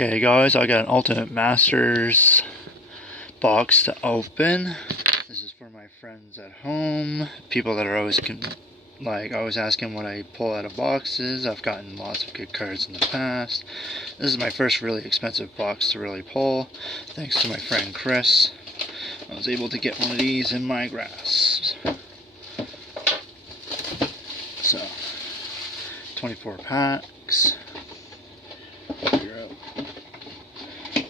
Okay guys, I got an Ultimate Masters box to open. This is for my friends at home, people that are always always asking what I pull out of boxes. I've gotten lots of good cards in the past. This is my first really expensive box to really pull. Thanks to my friend Chris, I was able to get one of these in my grasp. So, 24 packs.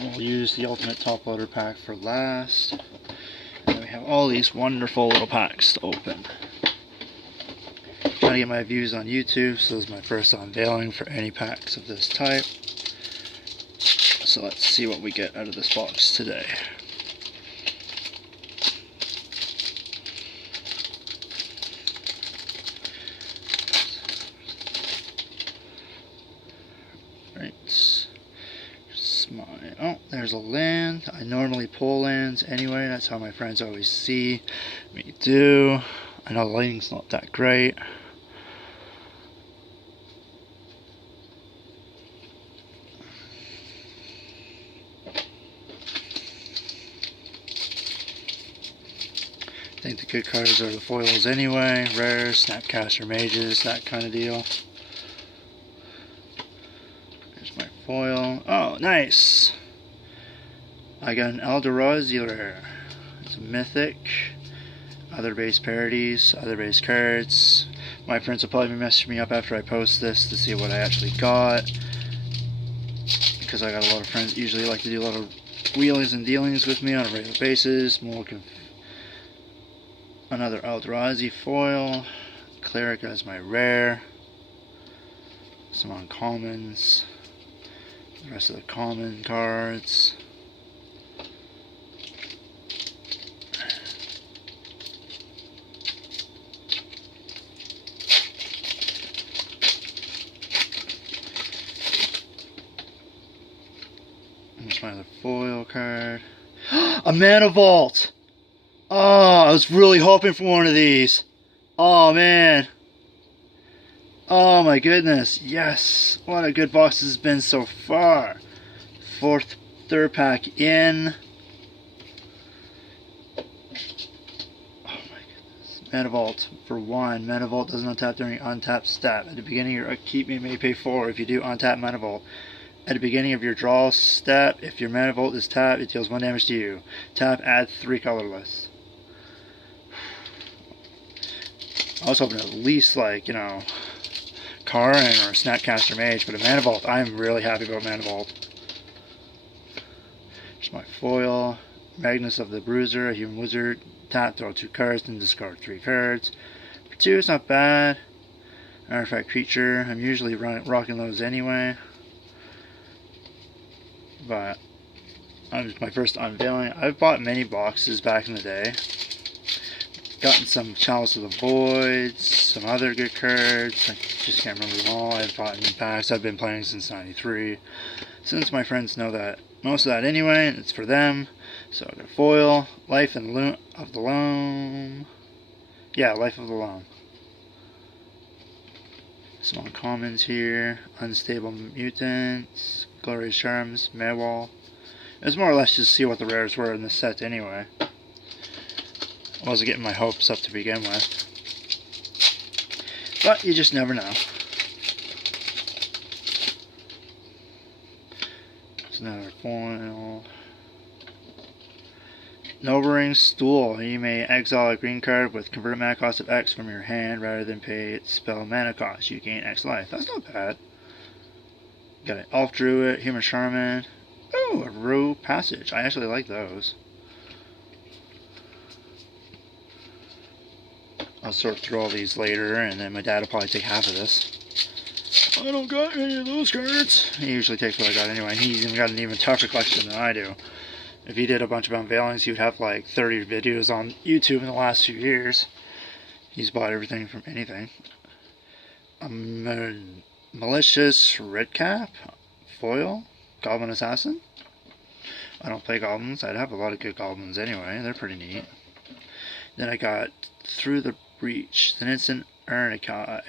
We'll use the Ultimate Top Loader pack for last. And then we have all these wonderful little packs to open. Trying to get my views on YouTube, so this is my first unveiling for any packs of this type. So let's see what we get out of this box today. Right. Oh, there's a land. I normally pull lands anyway. That's how my friends always see me do. I know the lighting's not that great. I think the good cards are the foils anyway. Rares, Snapcaster Mages, that kind of deal. There's my foil. Oh, nice! I got an Eldrazi rare. It's a mythic. Other base parodies, other base cards. My friends will probably be messaging me up after I post this to see what I actually got. Because I got a lot of friends that usually like to do a lot of wheelings and dealings with me on a regular basis. I'm looking for another Eldrazi foil. Cleric as my rare. Some uncommons. The rest of the common cards. Here's my other foil card. A Mana Vault! Oh, I was really hoping for one of these. Oh, man. Oh, my goodness. Yes. What a good box this has been so far. Third pack in. Oh, my goodness. Mana Vault for 1. Mana Vault doesn't untap during untap stat. At the beginning of your upkeep, you may pay 4 if you do untap Mana Vault. At the beginning of your draw step, if your Mana Vault is tapped, it deals 1 damage to you. Tap, add 3 colorless. I was hoping at least, like, you know, Karin or Snapcaster Mage, but a Mana Vault, I'm really happy about Mana Vault. Here's my foil. Magnus of the Bruiser, a human wizard. Tap, draw 2 cards, and discard 3 cards. For 2, it's not bad. Artifact creature, I'm usually rocking those anyway. But my first unveiling. I've bought many boxes back in the day. Gotten some Chalice of the Void, some other good cards. I just can't remember them all. I've bought new packs. I've been playing since '93. Since my friends know that most of that anyway, it's for them. So I got a foil, Life and of the Loam. Yeah, Life of the Loam. Some uncommons here. Unstable Mutants, Glorious Charms, Mewall. It was more or less just to see what the rares were in the set anyway. I wasn't getting my hopes up to begin with. But you just never know. There's another foil. Nobering Stool. You may exile a green card with converted mana cost of X from your hand rather than pay its spell mana cost. You gain X life. That's not bad. Got an Elf Druid, Human Shaman. Oh, a Row Passage. I actually like those. I'll sort through all these later, and then my dad will probably take half of this. I don't got any of those cards. He usually takes what I got anyway. He's even got an even tougher collection than I do. If he did a bunch of unveilings, he would have like 30 videos on YouTube in the last few years. He's bought everything from anything. Malicious Redcap foil, Goblin Assassin. I don't play goblins. I'd have a lot of good goblins anyway. They're pretty neat. Then I got Through the Breach, an instant Urnikai.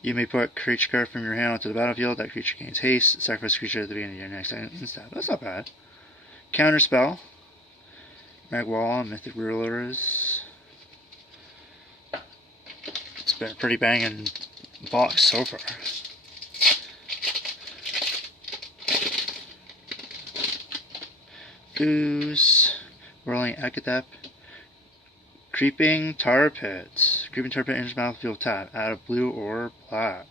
You may put creature card from your hand onto the battlefield. That creature gains haste. Sacrifice creature at the beginning of your next step. That's not bad. Counter spell. Magwall, Mythic Rulers. It's been a pretty banging box so far. Ooze, Whirling Akadep, Creeping Tar Pit. Creeping Tar Pit enters battlefield tap. Add a blue or black.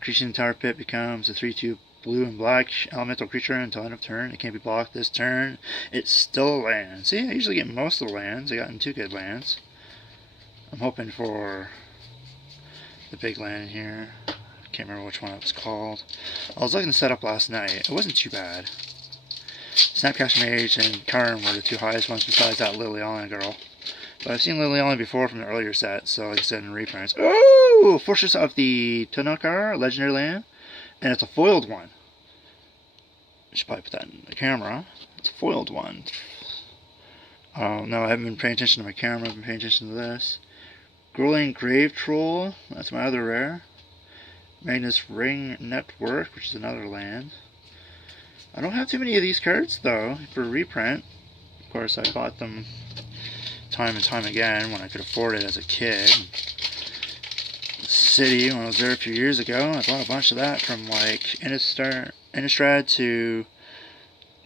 Creature in the Tar Pit becomes a 3/2 blue and black elemental creature until end of turn. It can't be blocked this turn. It's still a land. See, I usually get most of the lands. I gotten 2 good lands. I'm hoping for the big land here. I can't remember which one it was called. I was looking to set up last night. It wasn't too bad. Snapcaster Mage and Karn were the 2 highest ones besides that Liliana girl. But I've seen Liliana before from the earlier set, so like I said in reprints. Oh! Fortress of the Tanakar, legendary land. And it's a foiled one. I should probably put that in the camera. It's a foiled one. Oh no, I haven't been paying attention to my camera. I've been paying attention to this. Grueling Grave Troll. That's my other rare. Magnus Ring Network, which is another land. I don't have too many of these cards, though, for reprint. Of course, I bought them time and time again when I could afford it as a kid. City, when I was there a few years ago, I bought a bunch of that from, like, Innistrad to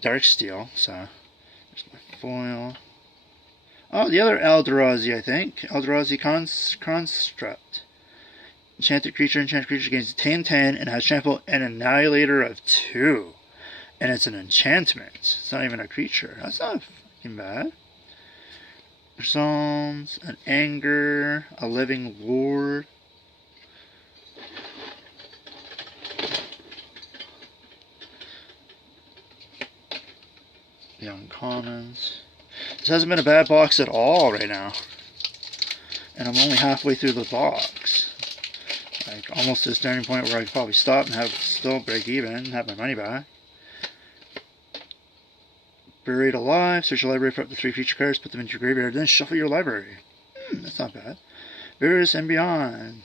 Darksteel. So, there's my foil. Oh, the other Eldrazi, I think. Eldrazi Construct. Enchanted creature gains 10/10 and has trample and Annihilator of 2. And it's an enchantment. It's not even a creature. That's not fucking bad. Psalms, an Anger, a Living Lord. The uncommons. This hasn't been a bad box at all right now. And I'm only halfway through the box. Like, almost to the starting point where I could probably stop and still break even and have my money back. Buried Alive. Search your library for up to 3 creature cards, put them into your graveyard, then shuffle your library. That's not bad. Virus and Beyond.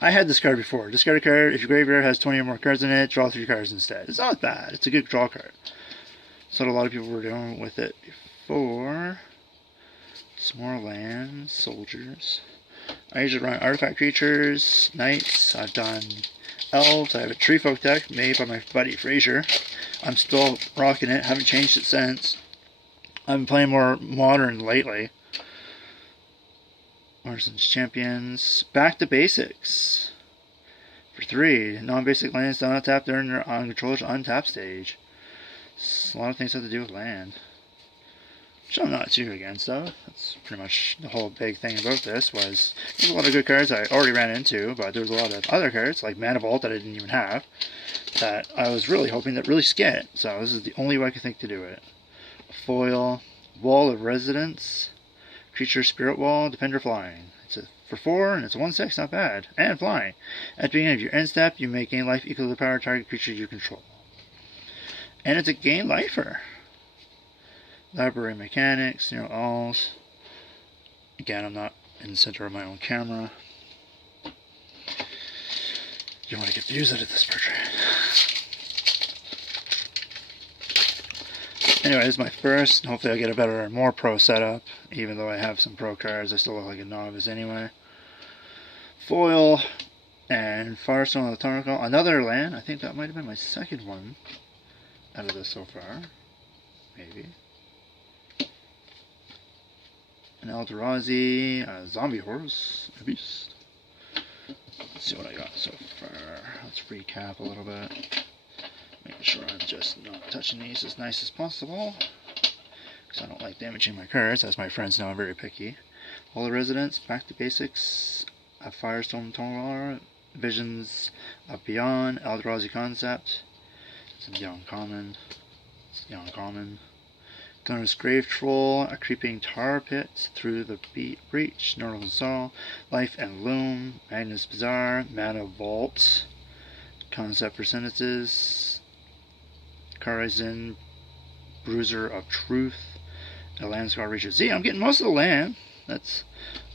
I had this card before. Discard a card. If your graveyard has 20 or more cards in it, draw 3 cards instead. It's not bad. It's a good draw card. That's what a lot of people were doing with it before. Some more lands, soldiers. I usually run artifact creatures, knights. I've done elves. I have a tree folk deck made by my buddy Fraser. I'm still rocking it. Haven't changed it since. I've been playing more modern lately. Artisans Champions. Back to Basics. For 3. Non-basic lands don't untap during your uncontroller's untap stage. A lot of things have to do with land. Which I'm not too against, though. That's pretty much the whole big thing about this was there's a lot of good cards I already ran into, but there was a lot of other cards, like Mana Vault, that I didn't even have, that I was really hoping that really skit. So this is the only way I could think to do it. A foil, Wall of Residence, Creature Spirit Wall, Defender Flying. It's for 4, and it's a 1/6, not bad. And flying. At the beginning of your end step, you may gain life equal to the power of target creature you control. And it's a gain lifer. Library Mechanics, alls. Again, I'm not in the center of my own camera. You want to get views out of this portrait. Anyway, this is my first. Hopefully I'll get a better, more pro setup. Even though I have some pro cards, I still look like a novice anyway. Foil and Firestone of the Tarnacle. Another land. I think that might have been my second one out of this so far. Maybe. An Eldrazi, a Zombie Horse, a Beast. Let's see what I got so far. Let's recap a little bit. Making sure I'm just not touching these as nice as possible. Because I don't like damaging my cards. As my friends know, I'm very picky. All the Residents, Back to Basics, a Firestone Tonal, Visions of Beyond, Eldrazi Concept. It's the uncommon. It's the uncommon. Gunner's Grave Troll, a Creeping Tar Pit, Through the Breach, Northern Soul, Life and Loom, Magnus Bazaar, Mana Vault, Concept Percentages, Karazin, Bruiser of Truth, a Landscar Reacher. See, I'm getting most of the land. That's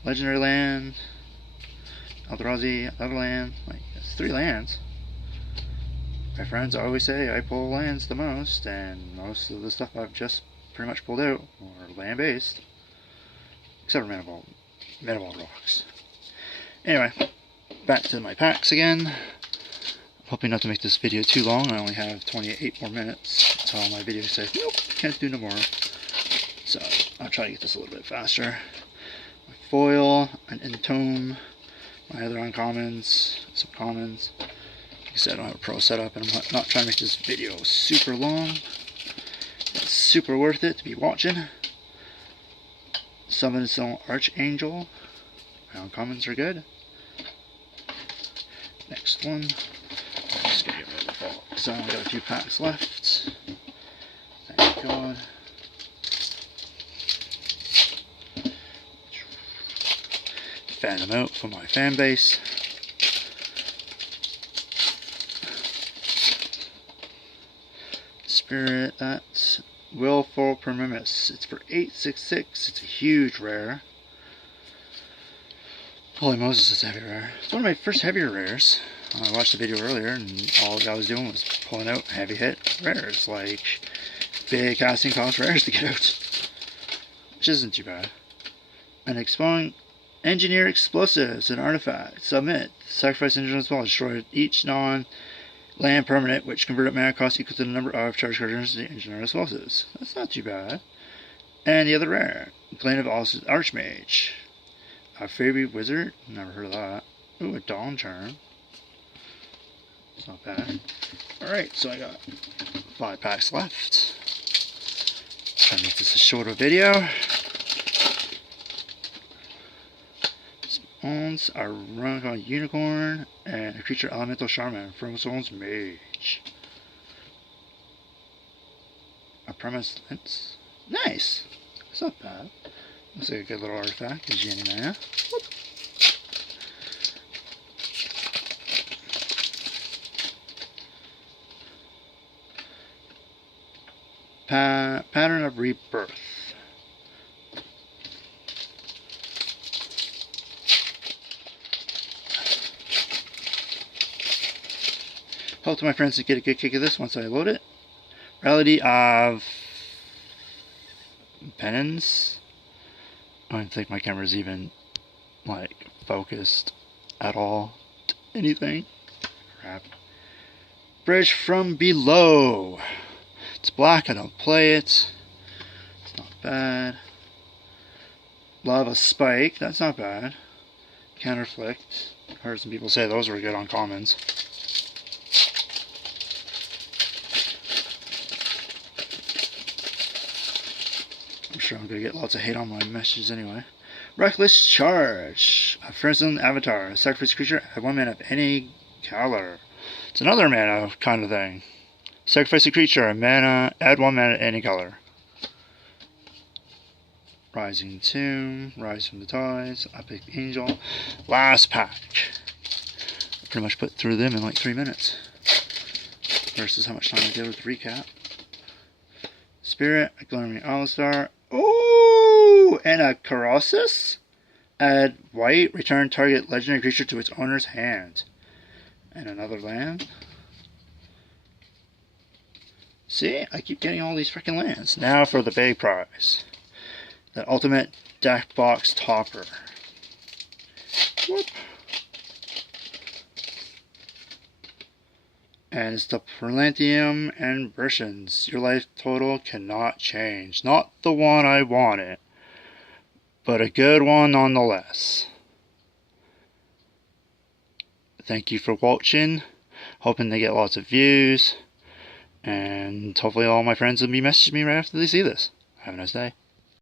Legendary Land, Eldrazi, another land. Like, it's 3 lands. My friends always say I pull lands the most, and most of the stuff I've just pretty much pulled out are land-based. Except for Mana Vault rocks. Anyway, back to my packs again. I'm hoping not to make this video too long. I only have 28 more minutes until my video says, nope, can't do no more. So, I'll try to get this a little bit faster. My foil, an Entome, my other uncommons, some commons. Like I said, I don't have a pro setup, and I'm not trying to make this video super long. It's super worth it to be watching. Summon Soul Archangel. My uncommons are good. Next one. Just gonna get rid of the fall. So I only got a few packs left. Thank God. Fan them out for my fan base. Spirit, that's Willful Permimus. It's for 866. It's a huge rare. Holy Moses, it's a heavy rare. It's one of my first heavier rares. I watched the video earlier, and all I was doing was pulling out heavy hit rares, like big casting cost rares to get out, which isn't too bad. And Engineer Explosives, an artifact. Submit. Sacrifice engine as well. Destroy each non-land permanent, which converted mana cost equal to the number of charge cards to the Engineer Explosives. That's not too bad. And the other rare, Glen of Archmage. A Fairy Wizard? Never heard of that. Ooh, a Dawn Charm. It's not bad. Alright, so I got 5 packs left. Try to make this a shorter video. Spawns are run on Unicorn and a creature elemental shaman from Soul's Mage. A premise lens. Nice! It's not bad. Looks like a good little artifact. Gives you any mana. Pattern of Rebirth. Hope to my friends to get a good kick of this once I load it. Reality of Penance. I don't think my camera's even like focused at all to anything. Crap. Bridge from Below. It's black, I don't play it. It's not bad. Lava Spike, that's not bad. Counterflict. Heard some people say those were good on commons. I'm sure I'm going to get lots of hate on my messages anyway. Reckless Charge. A frozen avatar. Sacrifice creature, add 1 mana of any color. It's another mana kind of thing. Sacrifice a creature, mana, add 1 mana of any color. Rising Tomb, Rise from the Tides, I picked Angel. Last pack. I pretty much put through them in like 3 minutes. Versus how much time I did with the recap. Spirit, a Glimmering All-Star. Ooh! And a Colossus? Add white, return target legendary creature to its owner's hand. And another land. See, I keep getting all these freaking lands. Now for the big prize. The ultimate deck box topper. Whoop. And it's the Perlantium and Versions. Your life total cannot change. Not the one I wanted, but a good one nonetheless. Thank you for watching. Hoping to get lots of views. And hopefully all my friends will be messaging me right after they see this. Have a nice day.